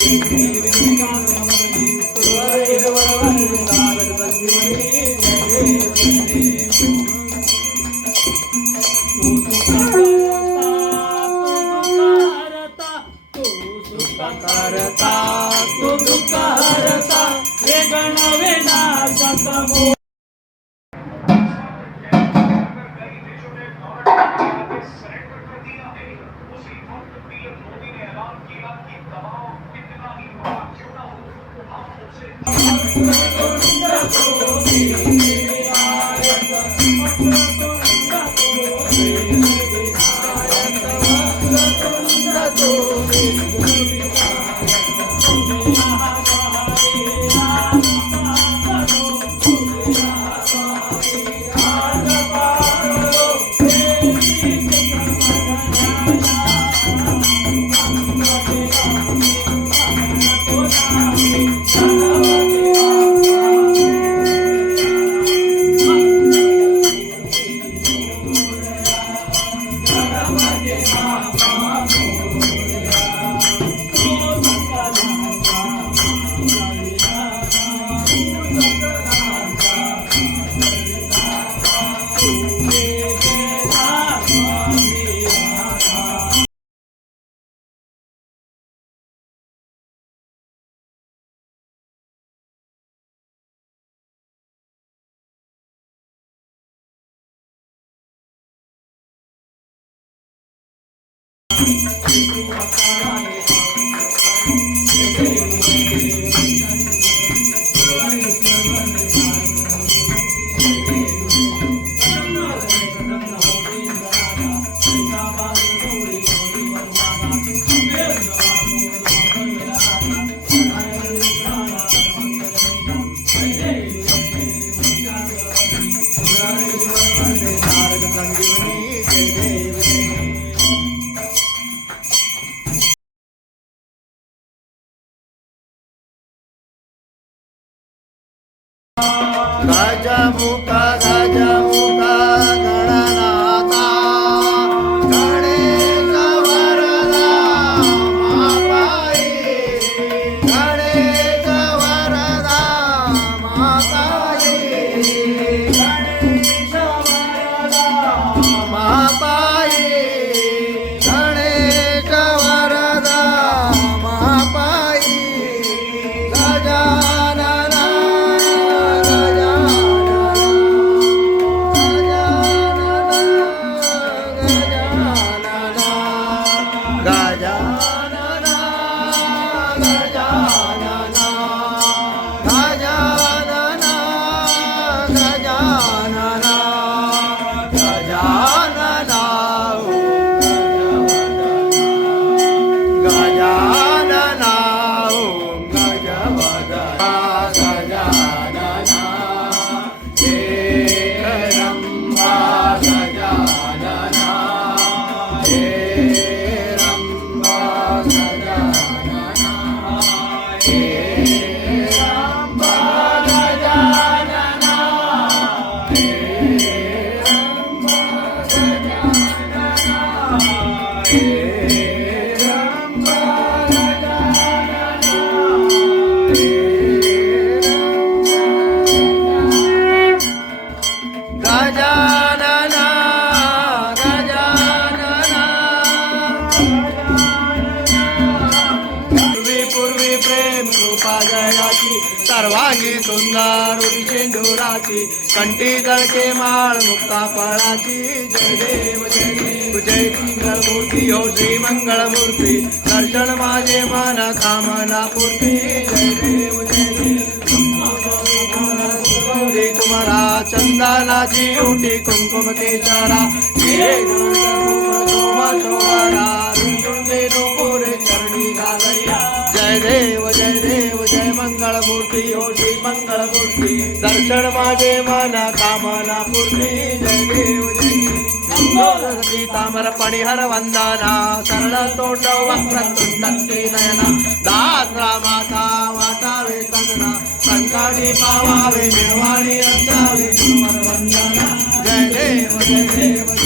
करता तू दुःख हरता वेगण विनाशक मो गजमुखा गजमुखा गणनाथा गणेश वरदा महाकाई गणेश वरदा महाकाई गणेश वरदा महाकाई गणेश वरदा महाकाई गजानना सर्वांगी सुंदर उडी चेंडुराची कंठी जळके माळ मुक्ता फळाची जय देव जय देव जय मंगळमूर्ती हो श्री मंगळमूर्ती दर्शन माझे मन कामना पूर्ती जय देव जय देव कुमारा चंदनाची उठी कुंकुम केशरा चरणी घालरिया जय देव जय देव जय मंगळमूर्ती हो श्री मंगळमूर्ती दर्शन माझे मन कामना पूर्ती जय देव जय तामर पणिहर वंदना सरळ तोंड वक्रतुंड नयना दासरा माता वाटावे तदना संकाळी पावावे निर्वाणी असावे वंदना जय देव जय देव